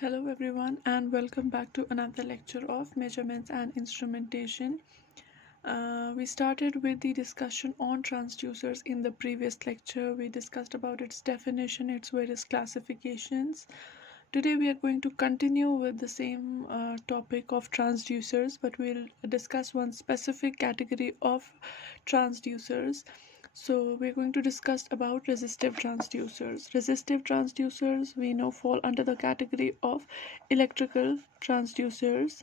Hello everyone and welcome back to another lecture of measurements and instrumentation. We started with the discussion on transducers in the previous lecture. We discussed about its definition, its various classifications. Today we are going to continue with the same topic of transducers, but we'll discuss one specific category of transducers. So we're going to discuss about resistive transducers. Resistive transducers we know fall under the category of electrical transducers.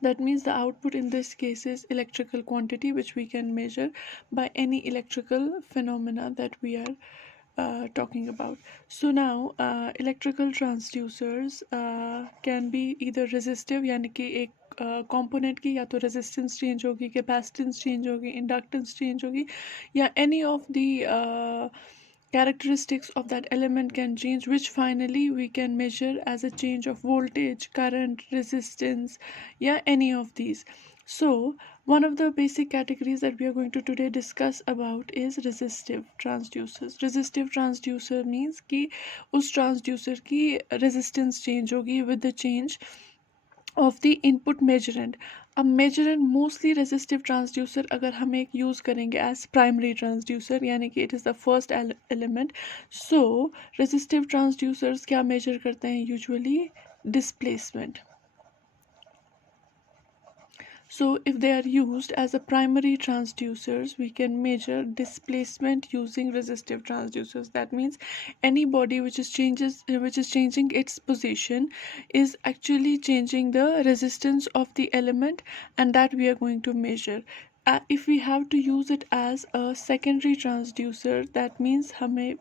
That means the output in this case is electrical quantity which we can measure by any electrical phenomena that we are talking about. So now electrical transducers can be either resistive यानी कि एक component की या तो resistance change होगी, capacitance change होगी, inductance change होगी, या any of the characteristics of that element can change, which finally we can measure as a change of voltage, current, resistance, yeah, any of these. So one of the basic categories that we are going to today discuss about is resistive transducers. Resistive transducer means कि उस transducer की resistance change होगी with the change of the input measurand. अब measurand mostly resistive transducer अगर हम एक use करेंगे as primary transducer यानी कि it is the first element. So resistive transducers क्या measure करते हैं usually? Displacement. So if they are used as a primary transducers, we can measure displacement using resistive transducers. That means any body which is changing its position is actually changing the resistance of the element, and that we are going to measure. If we have to use it as a secondary transducer, that means हमें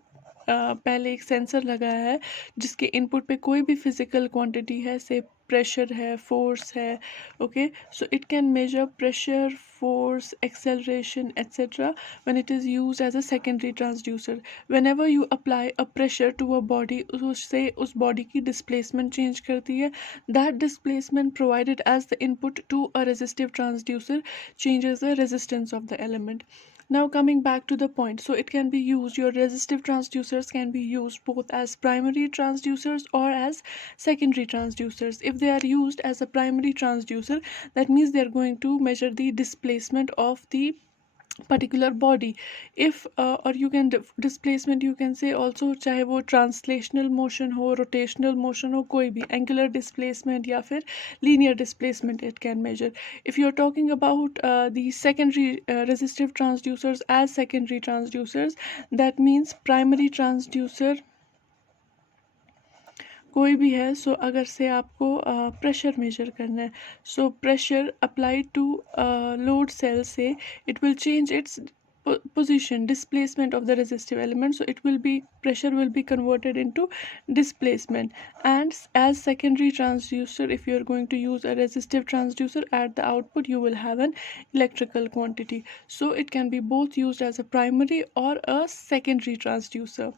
पहले एक sensor लगाया है जिसके input पे कोई भी physical quantity है, से प्रेशर है, फोर्स है, okay, so it can measure pressure, force, acceleration, etc. when it is used as a secondary transducer. Whenever you apply a pressure to a body, उससे उस body की displacement change करती है. That displacement provided as the input to a resistive transducer changes the resistance of the element. Now coming back to the point, so it can be used, your resistive transducers can be used both as primary transducers or as secondary transducers. If they are used as a primary transducer, that means they are going to measure the displacement of the particular body. If or you can displacement you can say also, चाहे वो translational motion हो, rotational motion हो, कोई भी angular displacement या फिर linear displacement it can measure. If you're talking about the secondary resistive transducers as secondary transducers, that means primary transducer कोई भी है. सो अगर से आपको प्रेशर मेजर करना है, so pressure applied to load cell से it will change its position, displacement of the resistive element, so it will be, pressure will be converted into displacement. And as secondary transducer, if you are going to use a resistive transducer, at the output you will have an electrical quantity. So it can be both used as a primary or a secondary transducer.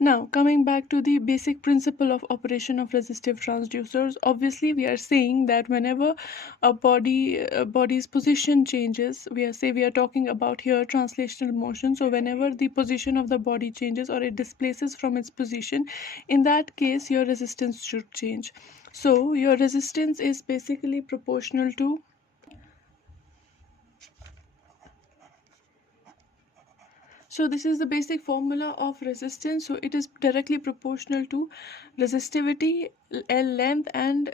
Now, coming back to the basic principle of operation of resistive transducers, obviously we are saying that whenever a body's position changes, we are talking about here translational motion. So whenever the position of the body changes or it displaces from its position, in that case your resistance should change. So your resistance is basically proportional to, so this is the basic formula of resistance. So it is directly proportional to resistivity, L length, and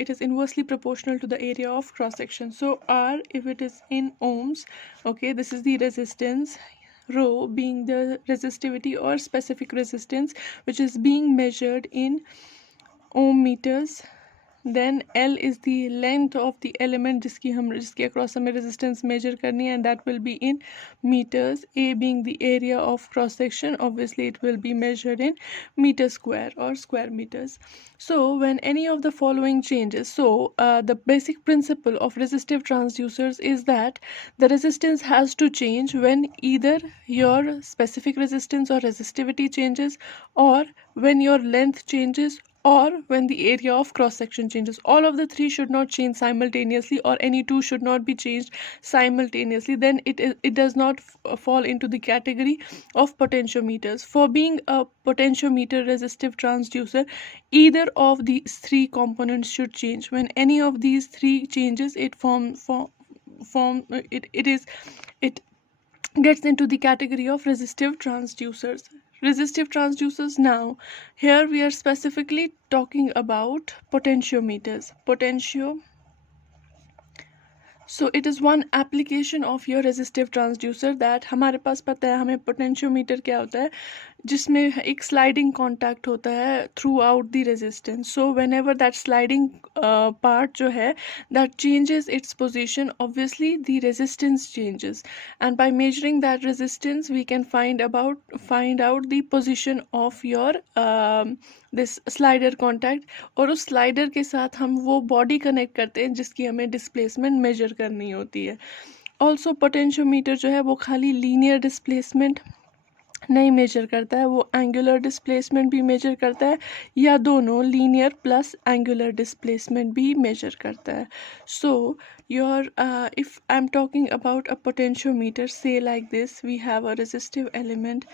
it is inversely proportional to the area of cross section. So R, if it is in ohms, okay, this is the resistance, rho being the resistivity or specific resistance which is being measured in ohm meters. Then L is the length of the element जिसके across हमें resistance measure करनी है, and that will be in meters. A being the area of cross section, obviously it will be measured in meter square or square meters. So when any of the following changes, so the basic principle of resistive transducers is that the resistance has to change when either your specific resistance or resistivity changes, or when your length changes, or when the area of cross section changes. All of the three should not change simultaneously, or any two should not be changed simultaneously. Then it does not fall into the category of potentiometers. For being a potentiometer resistive transducer, either of these three components should change. When any of these three changes, it gets into the category of resistive transducers. Resistive transducers. Now, here we are specifically talking about potentiometers. So it is one application of your resistive transducer that हमारे पास पता है हमें potentiometer क्या होता है, जिसमें एक sliding contact होता है throughout the resistance. So whenever that sliding part जो है that changes its position, obviously the resistance changes, and by measuring that resistance we can find out the position of your this slider contact. और उस slider के साथ हम वो body connect करते हैं जिसकी हमें डिस्प्लेसमेंट मेजर करनी होती है. ऑल्सो पोटेंशियोमीटर जो है वो खाली लीनियर डिस्प्लेसमेंट नहीं मेजर करता है, वो एंगुलर डिस्प्लेसमेंट भी मेजर करता है, या दोनों लीनियर प्लस एंगुलर डिस्प्लेसमेंट भी मेजर करता है. So your if I am talking about a potentiometer, say like this, we have a resistive element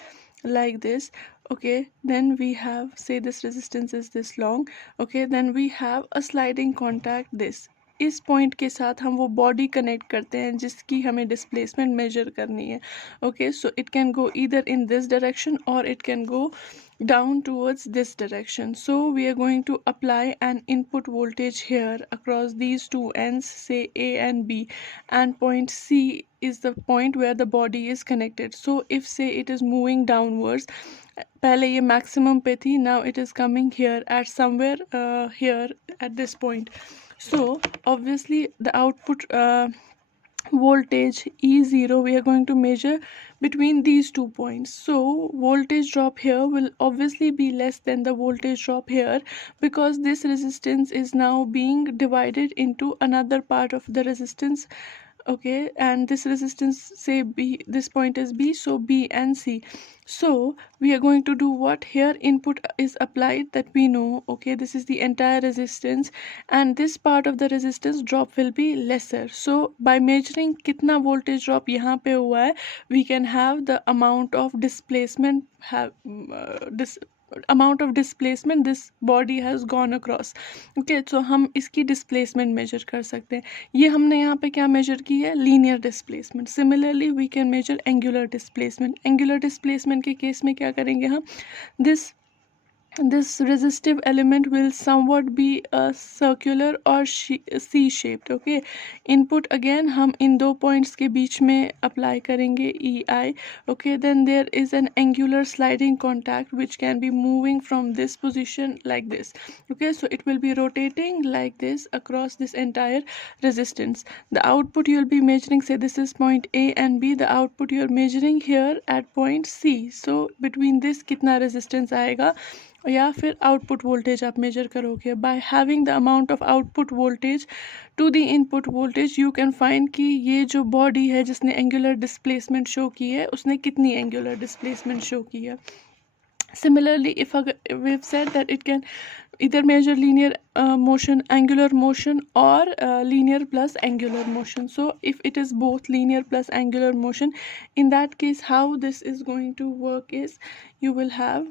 like this. Okay, then we have, say this resistance is this long. Okay, then we have a sliding contact this. इस point के साथ हम वो body connect करते हैं जिसकी हमें displacement measure करनी है. Okay, so it can go either in this direction और it can go down towards this direction. So we are going to apply an input voltage here across these two ends, say A and B, and point C is the point where the body is connected. So if say it is moving downwards, पहले ये maximum पे थी, now it is coming here at somewhere here at this point. So obviously the output voltage E0 we are going to measure between these 2 points. So voltage drop here will obviously be less than the voltage drop here, because this resistance is now being divided into another part of the resistance. Okay, and this resistance, say B, this point is B, so B and C. So we are going to do what? Here input is applied, that we know. Okay, this is the entire resistance, and this part of the resistance drop will be lesser. So by measuring kitna voltage drop यहाँ पे हुआ है, we can have the amount of displacement amount of displacement this body has gone across. Okay, so हम इसकी displacement measure कर सकते हैं. ये हमने यहाँ पे क्या measure की है? Linear displacement. Similarly we can measure angular displacement. Angular displacement के case में क्या करेंगे हम? This resistive element will somewhat be a circular or C-shaped. Okay, input again हम इन दो points के बीच में apply करेंगे EI. Okay, then there is an angular sliding contact which can be moving from this position like this. Okay, so it will be rotating like this across this entire resistance. The output you will be measuring, say this is point A and B, the output you are measuring here at point C. So between this कितना resistance आएगा, या फिर output voltage आप measure करोगे. By having the amount of output voltage to the input voltage you can find कि ये जो body है जिसने एंगुलर डिस्प्लेसमेंट शो की है उसने कितनी एंगुलर डिस्प्लेसमेंट शो की है. Similarly, if we've said that it can either measure linear motion, angular motion, or linear plus angular motion. So if it is both linear plus angular motion, in that case how this is going to work is you will have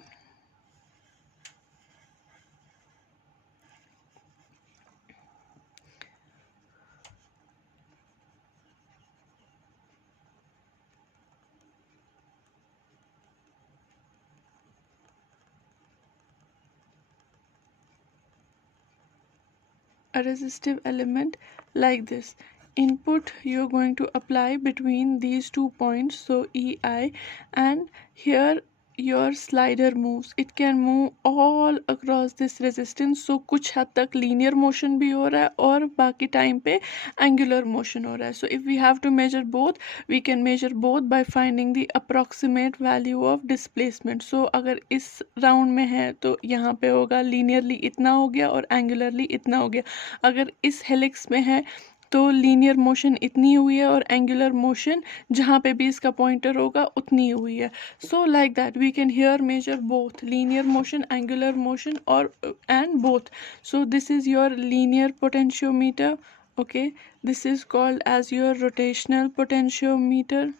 a resistive element like this. Input you're going to apply between these 2 points, so EI, and here your slider moves. It can move all across this resistance. So कुछ हद तक linear motion भी हो रहा है और बाकी time पे angular motion हो रहा है. So if we have to measure both, we can measure both by finding the approximate value of displacement. So अगर इस round में है तो यहाँ पे होगा linearly इतना हो गया और angularly इतना हो गया. अगर इस helix में है तो लीनियर मोशन इतनी हुई है और एंगुलर मोशन जहाँ पे भी इसका पॉइंटर होगा उतनी हुई है. So like that we can here measure both linear motion, angular motion और and both. So this is your linear potentiometer. Okay, this is called as your rotational potentiometer,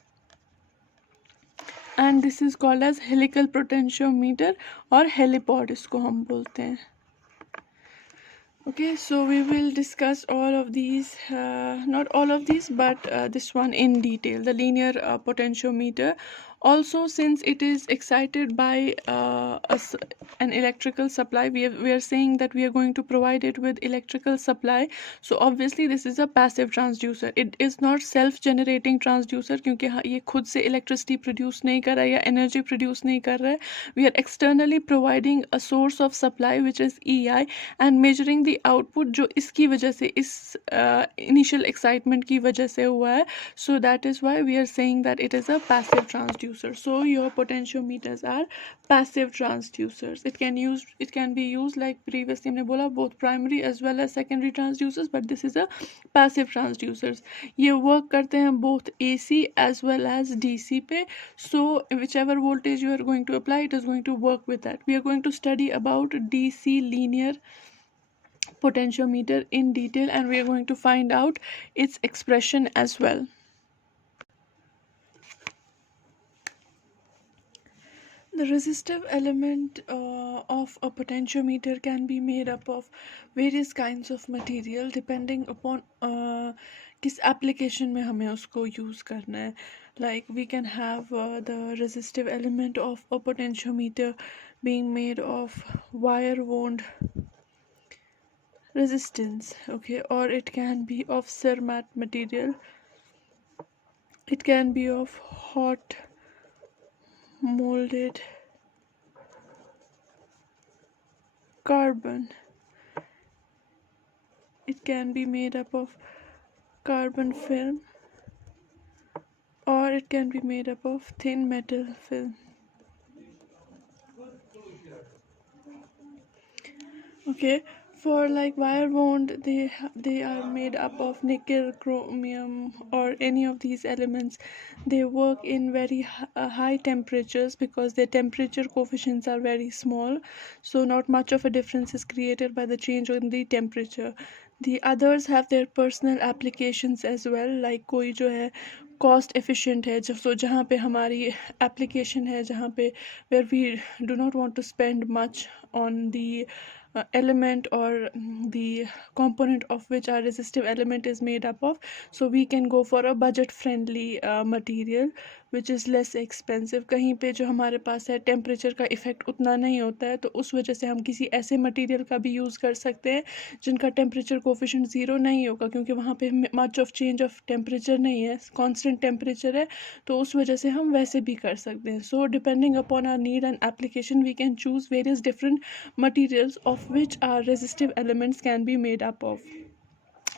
and this is called as helical potentiometer और helipod इसको हम बोलते हैं. Okay, so we will discuss all of these, not all of these, but this one in detail, the linear potentiometer. Also, since it is excited by an electrical supply, we are saying that we are going to provide it with electrical supply. So obviously this is a passive transducer. It is not self-generating transducer क्योंकि ये खुद से electricity produce नहीं कर रहा है या energy produce नहीं कर रहा है. We are externally providing a source of supply which is EI and measuring the output जो इसकी वजह से इस initial excitement की वजह से हुआ है. So that is why we are saying that it is a passive transducer. So your potentiometers are passive transducers. It can be used like previously हमने बोला both primary as well as secondary transducers, but this is a passive transducers. ये work करते हैं both AC as well as DC पे. So whichever voltage you are going to apply, it is going to work with that. We are going to study about DC linear potentiometer in detail, and we are going to find out its expression as well. The resistive element of a potentiometer can be made up of various kinds of material depending upon किस application में हमें उसको use करना है. Like we can have the resistive element of a potentiometer being made of wire wound resistance, okay, or it can be of cermat material, it can be of hot molded carbon, it can be made up of carbon film, or it can be made up of thin metal film. Okay, for like wire bond, they are made up of nickel, chromium, or any of these elements. They work in very high temperatures because their temperature coefficients are very small, so not much of a difference is created by the change in the temperature. The others have their personal applications as well, like कोई जो है cost efficient है, so जहाँ पे हमारी application है, जहाँ पे where we do not want to spend much on the element or the component of which our resistive element is made up of, so we can go for a budget friendly material which is less expensive. कहीं पे जो हमारे पास है temperature का effect उतना नहीं होता है, तो उस वजह से हम किसी ऐसे मटेरियल का भी यूज़ कर सकते हैं जिनका टेम्परेचर कोफिशिएंट ज़ीरो नहीं होगा, क्योंकि वहाँ पे much of change of temperature नहीं है, कांस्टेंट टेम्परेचर है, तो उस वजह से हम वैसे भी कर सकते हैं. So depending upon our need and application we can choose various different materials of which our resistive elements can be made up of.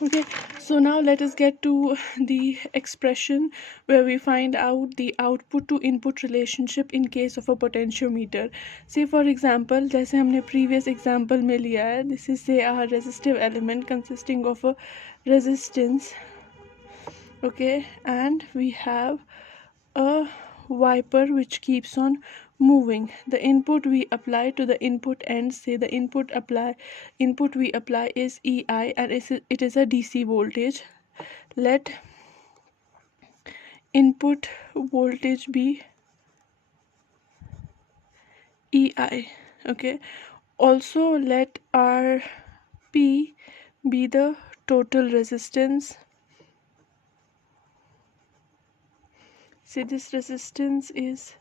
Okay, so now let us get to the expression where we find out the output to input relationship in case of a potentiometer. Say for example, जैसे हमने previous example में लिया है, this is say our resistive element consisting of a resistance, okay, and we have a wiper which keeps on moving. The input we apply to the input end, say the input we apply is EI and it is a DC voltage. Let input voltage be EI, okay. Also let RP be the total resistance. Say this resistance is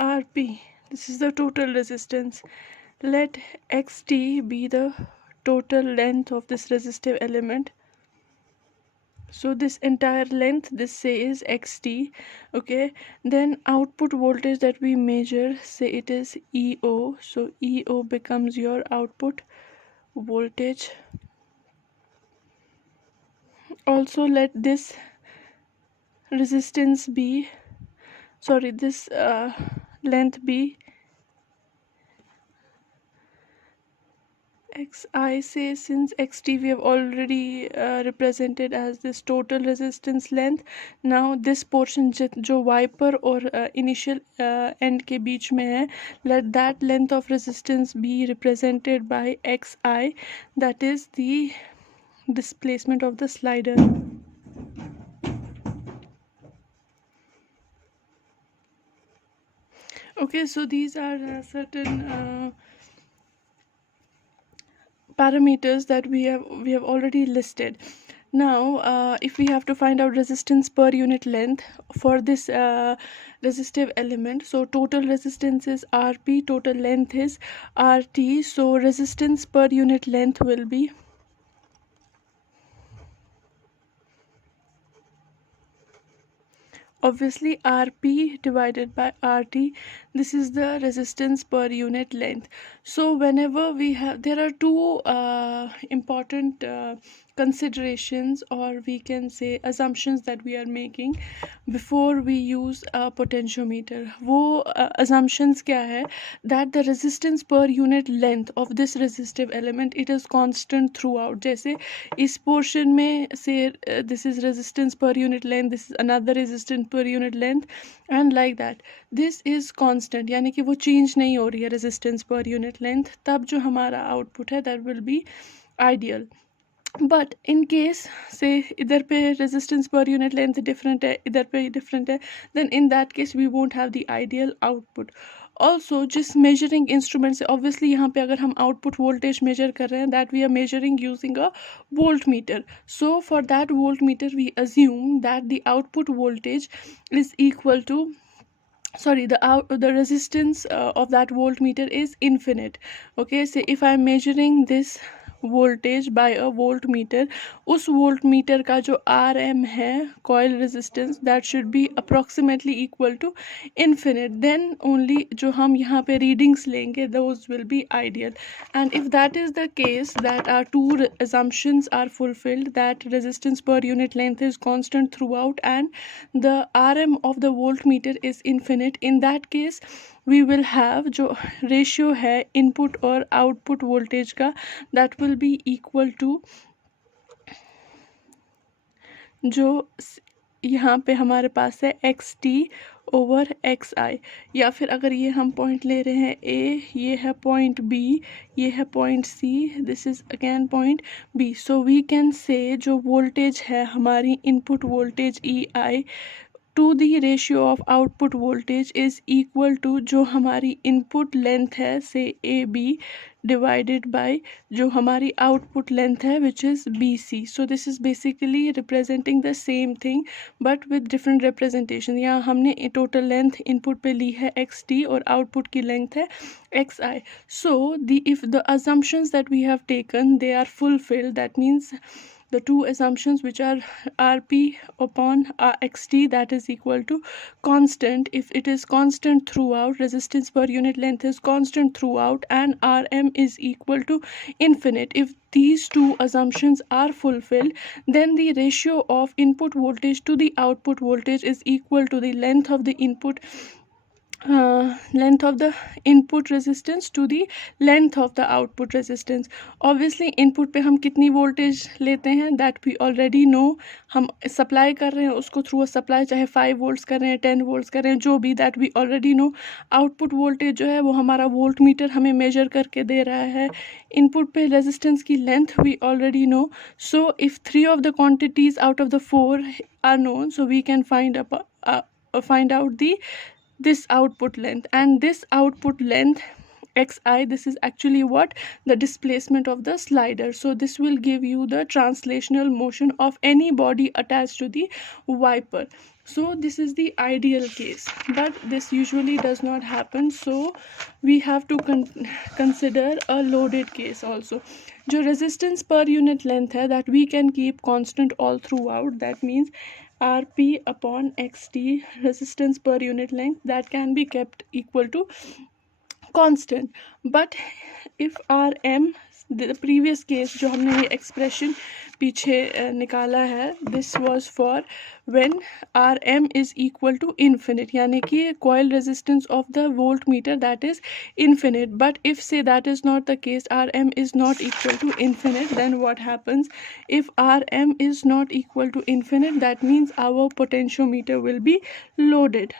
RP, this is the total resistance. Let XT be the total length of this resistive element. So this entire length, this say is XT, okay. Then output voltage that we measure, say it is EO, so EO becomes your output voltage. Also let this resistance be, sorry, this length be xi से since xt we have already represented as this total resistance length. Now this portion जो wiper और initial end के बीच में है, let that length of resistance be represented by xi, that is the displacement of the slider. Okay, so these are certain parameters that we have already listed. Now if we have to find out resistance per unit length for this resistive element, so total resistance is rp, total length is rt, so resistance per unit length will be obviously rp divided by rt. This is the resistance per unit length. So whenever we have, there are two important considerations, or we can say assumptions, that we are making before we use a potentiometer. वो assumptions क्या है? That the resistance per unit length of this resistive element, it is constant throughout. जैसे इस portion में say this is resistance per unit length, this is another resistance per unit length, and like that. This is constant, यानी कि वो change नहीं हो रही है resistance per unit length. तब जो हमारा output है, that will be ideal. But in case से इधर पे resistance per unit length different है, इधर पे डिफरेंट है, then in that case we won't have the ideal output. Also जिस मेजरिंग इंस्ट्रूमेंट से, ऑब्वियसली यहाँ पे अगर हम आउटपुट वोल्टेज मेजर कर रहे हैं, that we are measuring using a voltmeter. So for that voltmeter we assume that the output voltage is equal to, sorry, the resistance of that voltmeter is infinite. Okay, so if I am measuring this voltage by a voltmeter, उस voltmeter का जो RM है, coil resistance, that should be approximately equal to infinite. Then only जो हम यहाँ पे readings लेंगे, those will be ideal. And if that is the case, that our two assumptions are fulfilled, that resistance per unit length is constant throughout and the RM of the voltmeter is infinite, in that case we will have जो ratio है input और output voltage का, that will be equal to जो यहाँ पे हमारे पास है xt over xi, या फिर अगर ये हम पॉइंट ले रहे हैं a, ये है पॉइंट b, ये है point c, this is again point b. So we can say जो वोल्टेज है हमारी input voltage ei to the ratio of output voltage is equal to जो हमारी input length है say AB divided by जो हमारी output length है which is BC. So this is basically representing the same thing but with different representation. यहाँ हमने total length input पे ली है XT और output की length है XI. So if the assumptions that we have taken they are fulfilled, that means the two assumptions which are rp upon xt, that is equal to constant. If it is constant throughout, resistance per unit length is constant throughout, and rm is equal to infinite. If these two assumptions are fulfilled, then the ratio of input voltage to the output voltage is equal to the length of the input input resistance to the length of the output resistance. Obviously input पे हम कितनी voltage लेते हैं that we already know. हम supply कर रहे हैं उसको through a supply, चाहे 5 volts कर रहे हैं 10 volts कर रहे हैं, जो भी, that we already know. output voltage जो है वो हमारा voltmeter हमें measure करके दे रहा है. input पे resistance की length we already know. So if 3 of the quantities out of the 4 are known, so we can find out this output length, and this output length xi, this is actually what the displacement of the slider. So this will give you the translational motion of any body attached to the wiper. So this is the ideal case, but this usually does not happen, so we have to consider a loaded case also. जो resistance per unit length है that we can keep constant all throughout, that means rp upon xt, resistance per unit length, that can be kept equal to constant. But if rm the previous case जो हमने ये expression पीछे निकाला है, this was for when Rm is equal to infinite, यानी कि coil resistance of the voltmeter that is infinite. But if say that is not the case, Rm is not equal to infinite, then what happens? If Rm is not equal to infinite, that means our potentiometer will be loaded.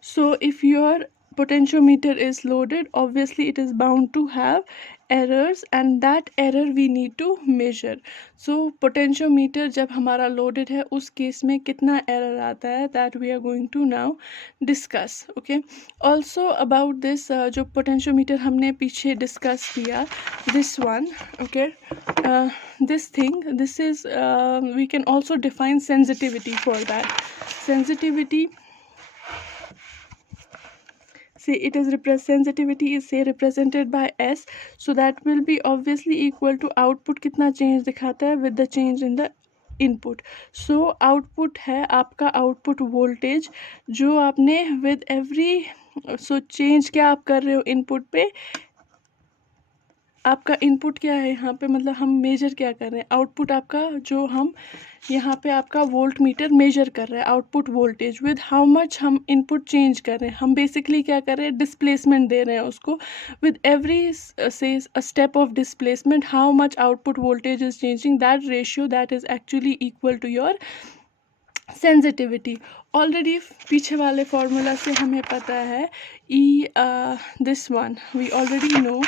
So if your potentiometer is loaded, obviously it is bound to have errors, and that error we need to measure. So potentiometer जब हमारा loaded है उस case में कितना error आता है, that we are going to now discuss. Okay, also about this जो potentiometer हमने पीछे discuss किया, this one, okay, this thing, this is we can also define sensitivity for that. Sensitivity, say it is sensitivity is say represented by S, so that will be obviously equal to output कितना change दिखाता है with the change in the input. So output है आपका output voltage जो आपने with every, so change क्या आप कर रहे हो input पे, आपका इनपुट क्या है यहाँ पे, मतलब हम मेजर क्या कर रहे हैं, आउटपुट आपका जो हम यहाँ पे आपका वोल्ट मीटर मेजर कर रहे हैं output voltage with how much हम इनपुट चेंज कर रहे हैं, हम बेसिकली क्या कर रहे हैं, डिस्प्लेसमेंट दे रहे हैं उसको, with every say a step of displacement how much output voltage is changing, that ratio that is actually equal to your sensitivity. Already पीछे वाले फॉर्मूला से हमें पता है this one we already know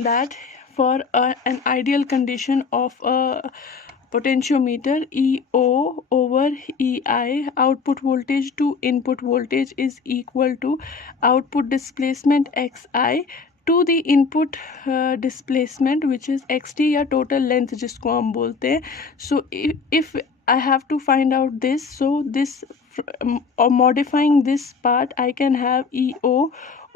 that for an ideal condition of a potentiometer, EO over EI, output voltage to input voltage, is equal to output displacement XI to the input displacement which is XT या total length जिसको हम बोलते हैं. So if I have to find out this, so this or modifying this part, I can have EO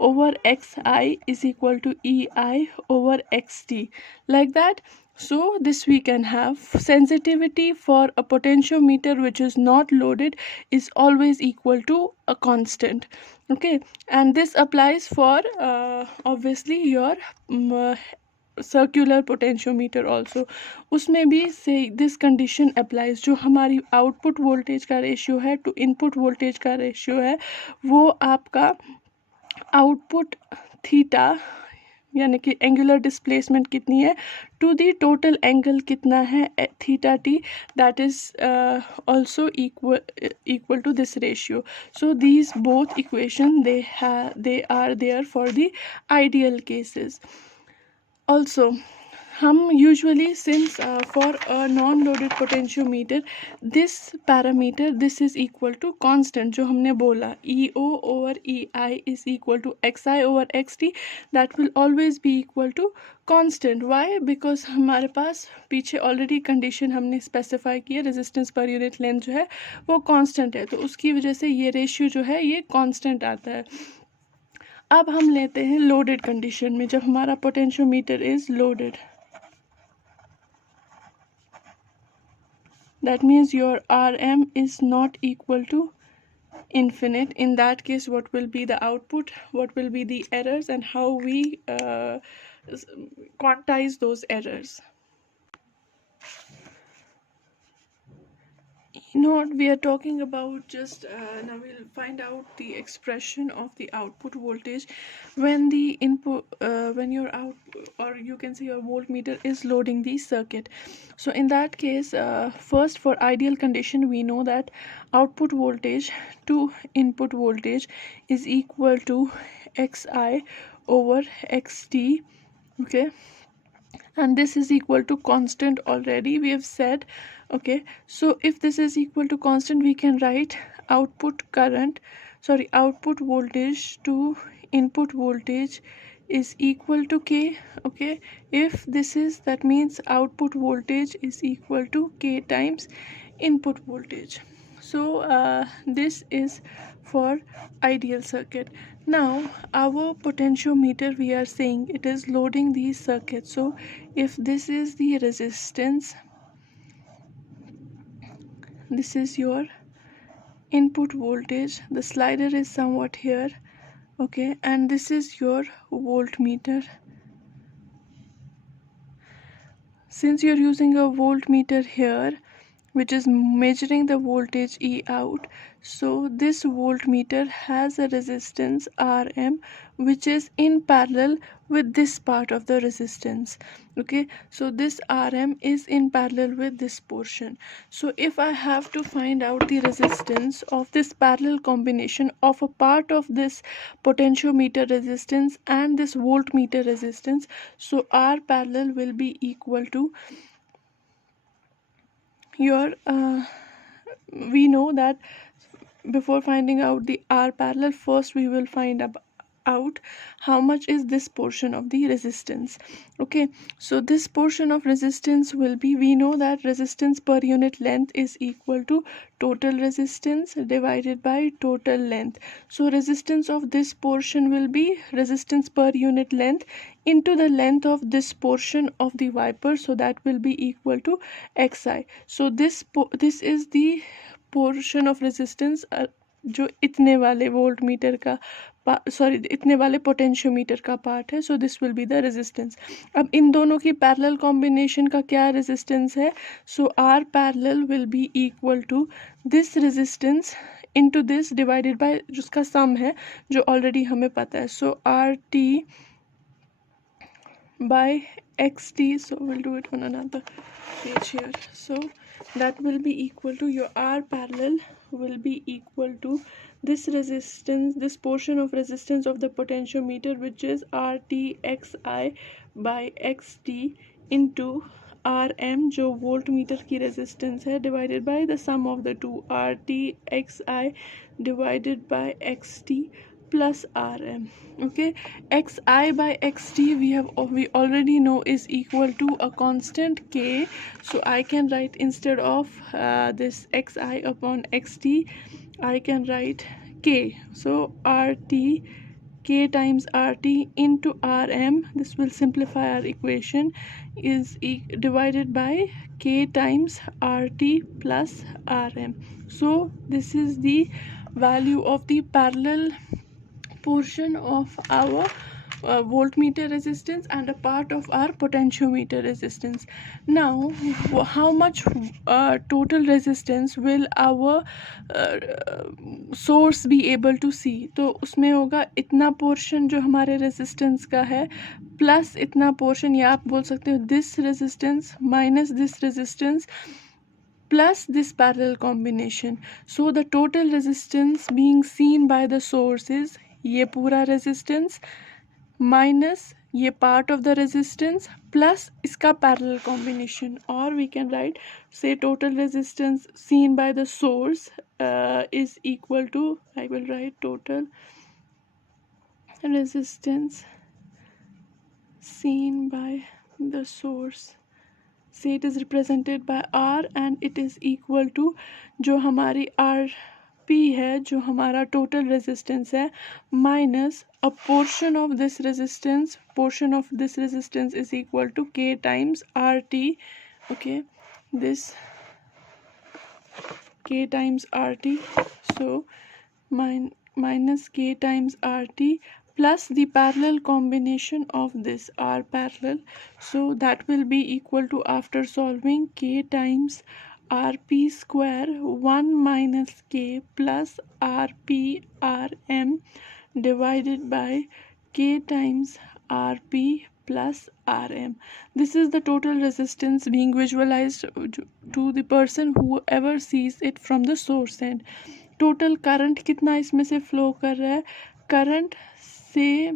over xi is equal to ei over xt, like that. So this we can have. Sensitivity for a potentiometer which is not loaded is always equal to a constant. Okay, and this applies for obviously your circular potentiometer also. उसमें भी से this condition applies. जो हमारी output voltage का ratio है to input voltage का ratio है, वो आपका आउटपुट थीटा यानी कि एंगुलर डिस्प्लेसमेंट कितनी है टू दी टोटल एंगल कितना है theta T, that is also equal to this ratio. So these both equation they are there for the ideal cases. Also हम usually since for a non loaded potentiometer this parameter this is equal to constant, जो हमने बोला E O over E I is equal to X I over X T, that will always be equal to constant. Why? Because हमारे पास पीछे already condition हमने specify की है, resistance per unit length जो है वो कांस्टेंट है, तो उसकी वजह से ये रेशियो जो है ये कांस्टेंट आता है. अब हम लेते हैं लोडेड कंडीशन में, जब हमारा potentiometer is loaded, that means your Rm is not equal to infinite. In that case, what will be the output, what will be the errors, and how we quantize those errors. You know what we are talking about, just now we'll find out the expression of the output voltage when the input when your out, or you can say your voltmeter is loading the circuit. So in that case, first for ideal condition we know that output voltage to input voltage is equal to xi over xt. Okay, and this is equal to constant, already we have said. Okay, so if this is equal to constant, we can write output current, sorry, output voltage to input voltage is equal to k. Okay, if this is, that means output voltage is equal to k times input voltage. So this is for ideal circuit. Now our potentiometer, we are saying it is loading these circuits. So if this is the resistance, this is your input voltage, the slider is somewhat here, Okay, and this is your voltmeter. Since you're using a voltmeter here, which is measuring the voltage E out, so this voltmeter has a resistance Rm which is in parallel with this part of the resistance. Okay, so this Rm is in parallel with this portion. So if I have to find out the resistance of this parallel combination of a part of this potentiometer resistance and this voltmeter resistance, so R parallel will be equal to your we know that before finding out the R parallel, first we will find out how much is this portion of the resistance. Okay, so this portion of resistance will be, we know that resistance per unit length is equal to total resistance divided by total length. So resistance of this portion will be resistance per unit length into the length of this portion of the wiper, so that will be equal to xi. So this is the portion of resistance जो इतने वाले volt meter का sorry इतने वाले potentiometer का part है. So this will be the resistance. अब इन दोनों की पैरेलल कॉम्बिनेशन का क्या रेजिस्टेंस है? So R parallel will be equal to this resistance into this divided by जिसका सम है जो ऑलरेडी हमें पता है. So R T by xt, so we'll do it on another page here. So that will be equal to your R parallel will be equal to this resistance, this portion of resistance of the potentiometer, which is RTXI by XT into RM जो voltmeter की resistance है divided by the sum of the two RTXI divided by XT plus Rm. Okay, xi by xt we already know is equal to a constant k. So I can write instead of this xi upon xt, I can write k. So rt, k times rt into rm, this will simplify our equation, is divided by k times rt plus rm. So this is the value of the parallel portion of our voltmeter resistance and a part of our potentiometer resistance. Now how much total resistance will our source be able to see? तो उसमें होगा इतना portion जो हमारे resistance का है plus इतना portion, या आप बोल सकते हो this resistance minus this resistance plus this parallel combination. So the total resistance being seen by the source is ये पूरा resistance minus ये part of the resistance plus इसका parallel combination, or we can write say total resistance seen by the source is equal to, I will write total resistance seen by the source, say it is represented by R and it is equal to जो हमारी RP है, जो हमारा total resistance है, minus a portion of this resistance. Portion of this resistance is equal to K times RT. Okay, this K times RT. So minus K times RT plus the parallel combination of this R parallel. So that will be equal to, after solving, K times RP square 1 minus K plus RP RM divided by K times RP plus Rm. This is the total resistance being visualized to the person whoever sees it from the source end. Total current कितना इसमें से flow कर रहा है? Current से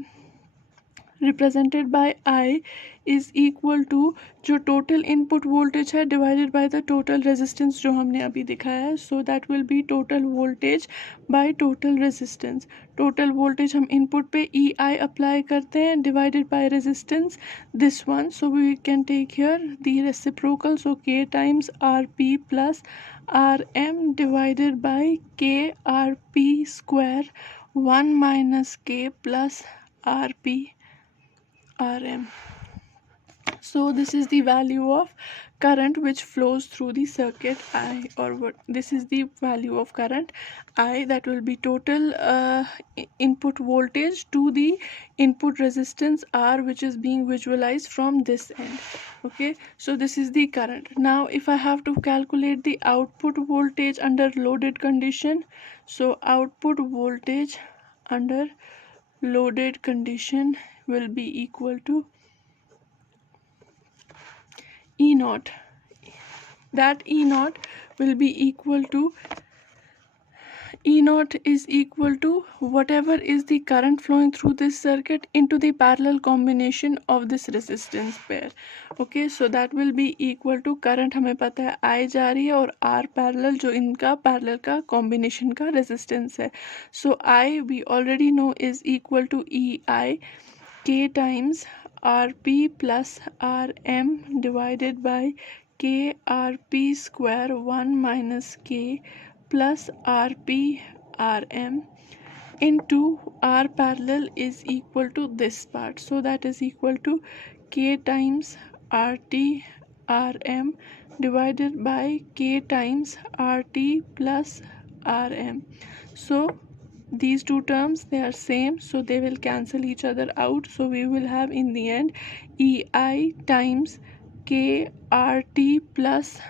represented by I is equal to जो total input voltage है divided by the total resistance जो हमने अभी दिखाया है. So that will be total voltage by total resistance. Total voltage हम इनपुट पे ई आई अप्लाई करते हैं divided by resistance this one. So we can take here the reciprocal. So K times R P plus Rm divided by KRP square 1 minus K plus RP Rm. So this is the value of current which flows through the circuit I, or what this is the value of current I, that will be total input voltage to the input resistance R, which is being visualized from this end. Okay, so this is the current. Now if I have to calculate the output voltage under loaded condition, so output voltage under loaded condition will be equal to E naught. That E naught will be equal to, E naught is equal to whatever is the current flowing through this circuit into the parallel combination of this resistance pair. Okay, so that will be equal to, current हमें पता है I जा रही है और R parallel जो इनका parallel का combination का resistance है. So I we already know is equal to EI K times RP plus RM divided by KRP square 1 minus K plus RP RM into R parallel is equal to this part. So that is equal to K times RT RM divided by K times RT plus RM. So these two terms, they are same, so they will cancel each other out. So we will have in the end EI times KRT plus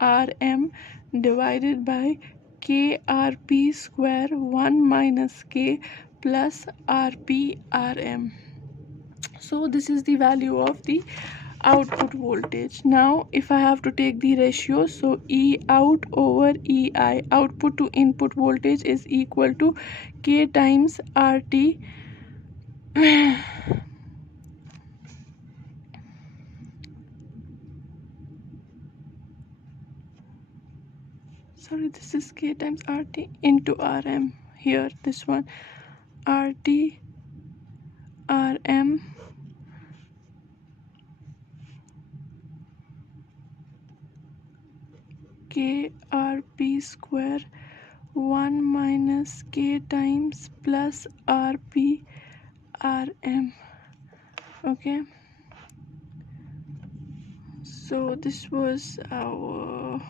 RM divided by KRP square 1 minus K plus RP RM. So this is the value of the output voltage. Now if I have to take the ratio, so E out over EI, output to input voltage, is equal to K times RT sorry, this is K times RT into RM. Here this one, RT RM KRP square 1 minus K times plus RP RM. Okay, so this was our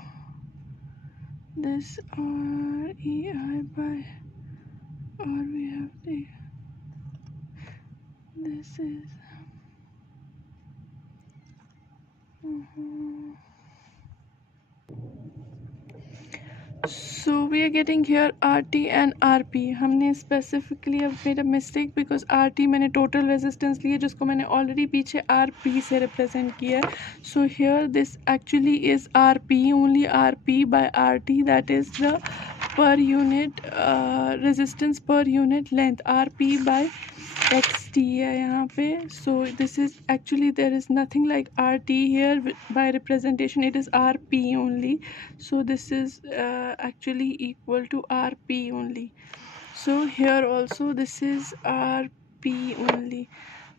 this REI by R, we have the, this is so we are getting here RT and RP. हमने specifically अब made a mistake because RT मैंने total resistance लिया जिसको मैंने already पीछे RP से represent किया. So here this actually is RP, only RP by RT, that is the per unit resistance per unit length. RP by XT है यहाँ पे. So this is actually, there is nothing like RT here by representation, it is RP only. So this is actually equal to RP only. So here also this is RP only,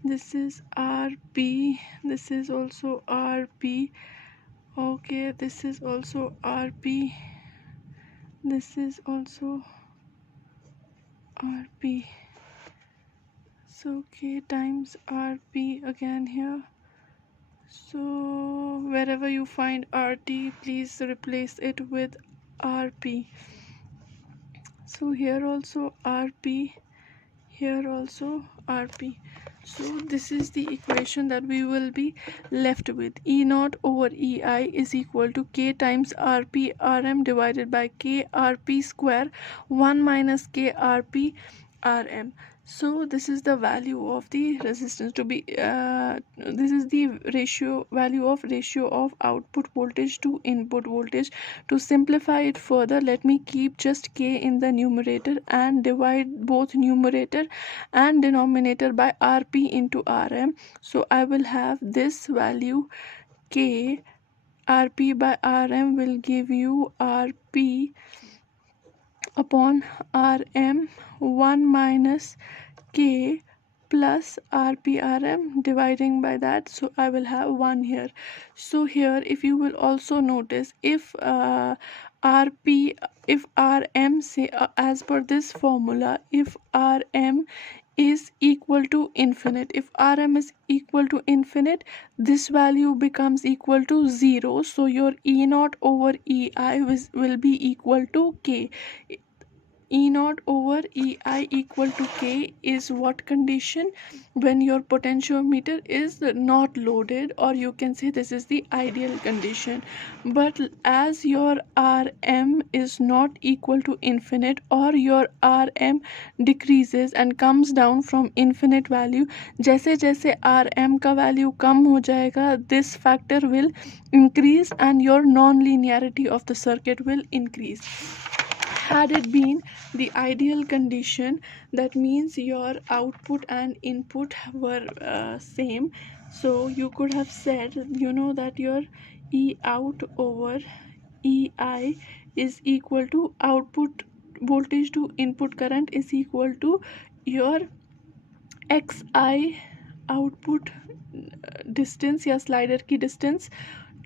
this is RP, this is also RP. Okay, this is also RP, this is also RP. So K times RP again here. So wherever you find RT, please replace it with RP. So here also RP, here also RP. So this is the equation that we will be left with. E naught over EI is equal to K times RP RM divided by K RP square 1 minus K RP RM. So this is the value of the resistance to be this is the value of ratio of output voltage to input voltage. To simplify it further, let me keep just K in the numerator and divide both numerator and denominator by RP into RM. So I will have this value K, RP by RM will give you RP upon RM 1 minus K plus RPRM dividing by that. So I will have 1 here. So here if you will also notice, if RP, if RM say as per this formula, if RM is equal to infinite. If Rm is equal to infinite, this value becomes equal to 0. So your E naught over Ei will be equal to K. E naught over Ei equal to K is what condition? When your potentiometer is not loaded, or you can say this is the ideal condition. But as your Rm is not equal to infinite, or your Rm decreases and comes down from infinite value, जैसे जैसे Rm का value कम हो जाएगा, this factor will increase and your non-linearity of the circuit will increase. Had it been the ideal condition, that means your output and input were same, so you could have said, you know, that your E out over Ei is equal to output voltage to input current is equal to your Xi output distance या slider की distance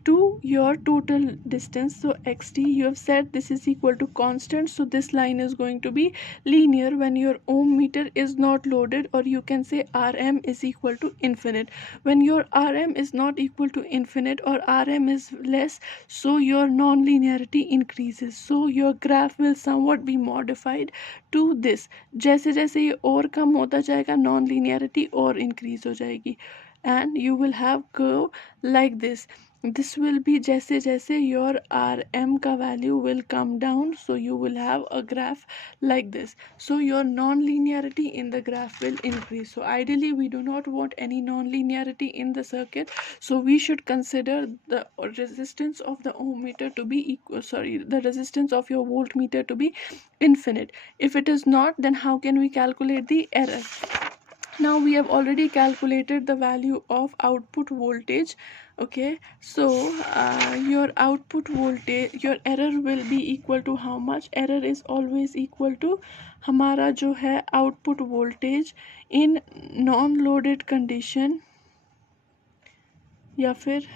to your total distance. So xt, you have said this is equal to constant, so this line is going to be linear when your ohm meter is not loaded, or you can say Rm is equal to infinite. When your Rm is not equal to infinite or Rm is less, so your non-linearity increases, so your graph will somewhat be modified to this. जैसे जैसे ये और कम होता जाएगा, non-linearity और increase हो जाएगी, and you will have curve like this. This will be जैसे जैसे your Rm का value will come down, so you will have a graph like this. So your non-linearity in the graph will increase. So ideally we do not want any non-linearity in the circuit, so we should consider the resistance of the ohm meter to be equal, the resistance of your voltmeter to be infinite. If it is not, then how can we calculate the error? Now we have already calculated the value of output voltage. Okay, so your output voltage, your error will be equal to how much? Error is always equal to हमारा जो है output voltage in non-loaded condition, या फिर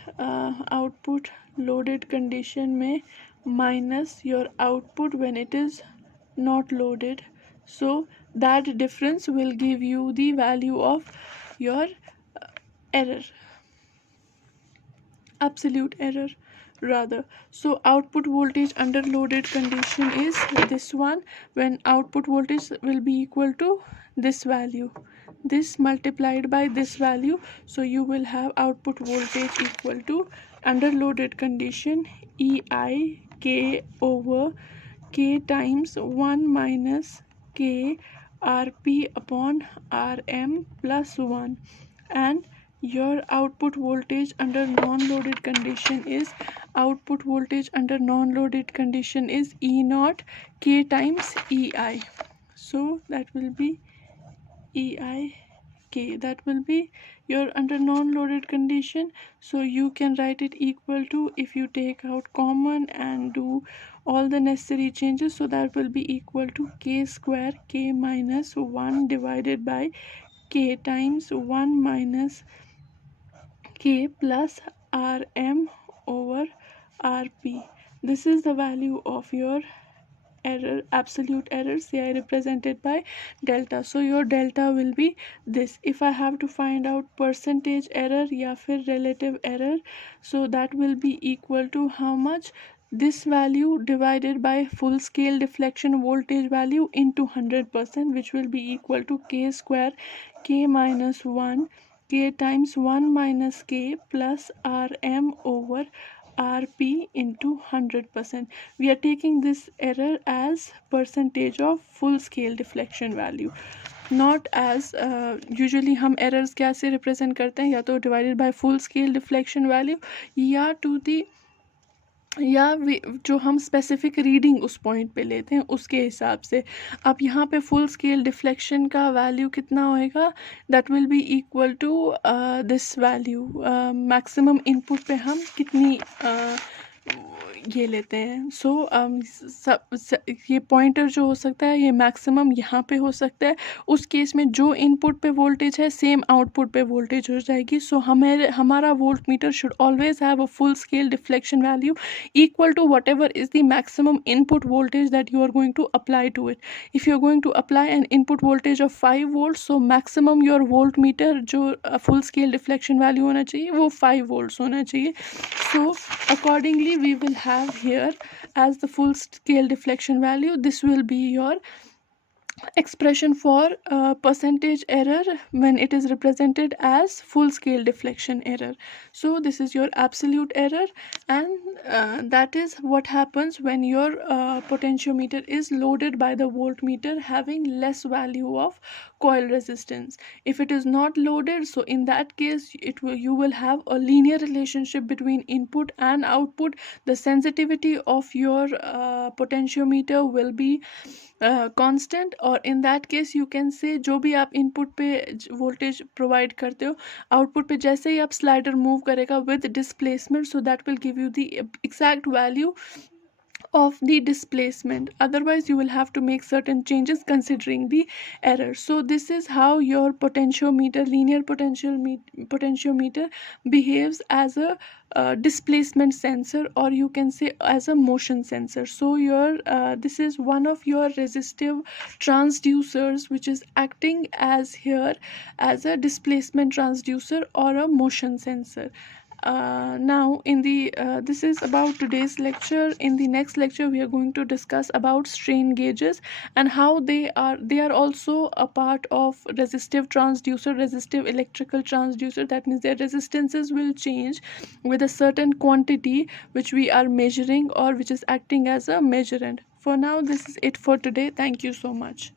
output loaded condition में minus your output when it is not loaded. So that difference will give you the value of your error, absolute error rather. So output voltage under loaded condition is this one, when output voltage will be equal to this value, this multiplied by this value. So you will have output voltage equal to, under loaded condition, Ei K over K times 1 minus K Rp upon Rm plus 1, and your output voltage under non-loaded condition is, output voltage under non-loaded condition is E naught K times Ei. So that will be Ei K, that will be your under non-loaded condition. So you can write it equal to, if you take out common and do all the necessary changes, so that will be equal to K square K minus 1 divided by K times 1 minus K plus Rm over Rp. This is the value of your error, absolute error, Ci represented by delta. So your delta will be this. If I have to find out percentage error या फिर relative error, so that will be equal to how much? This value divided by full scale deflection voltage value into 100%, which will be equal to K square K minus 1 K times 1 minus K plus Rm over Rp into 100%. We are taking this error as percentage of full scale deflection value, not as usually हम errors कैसे represent करते हैं, या तो divided by full scale deflection value, या to the, या जो हम स्पेसिफिक रीडिंग उस पॉइंट पे लेते हैं उसके हिसाब से. अब यहाँ पे फुल स्केल डिफ्लेक्शन का वैल्यू कितना होएगा? That will be equal to this value. Maximum input पे हम कितनी ये लेते हैं। सो ये पॉइंटर जो हो सकता है ये मैक्सिमम यहाँ पे हो सकता है। उस केस में जो इनपुट पे वोल्टेज है सेम आउटपुट पे वोल्टेज हो जाएगी। सो हमारा volt meter should always have a full scale deflection value equal to whatever is the maximum input voltage that you are going to apply to it. If you are going to apply an input voltage of 5 volts, so maximum your voltmeter जो full scale deflection value होना चाहिए वो 5 volts होना चाहिए. So accordingly we will have here as the full scale deflection value, this will be your expression for percentage error when it is represented as full scale deflection error. So this is your absolute error, and that is what happens when your potentiometer is loaded by the voltmeter having less value of coil resistance. If it is not loaded, so in that case you will have a linear relationship between input and output. The sensitivity of your potentiometer will be constant, और in that case you can say जो भी आप input पे voltage provide करते हो output पे जैसे ही आप स्लाइडर मूव करेगा with displacement, so that will give you the exact value of the displacement. Otherwise you will have to make certain changes considering the error. So this is how your potentiometer, linear potentiometer behaves as a displacement sensor, or you can say as a motion sensor. So your this is one of your resistive transducers which is acting as here as a displacement transducer or a motion sensor. Now in the this is about today's lecture. In the next lecture we are going to discuss about strain gauges and how they are also a part of resistive transducer, resistive electrical transducer. That means their resistances will change with a certain quantity which we are measuring or which is acting as a measurand. For now this is it for today. Thank you so much.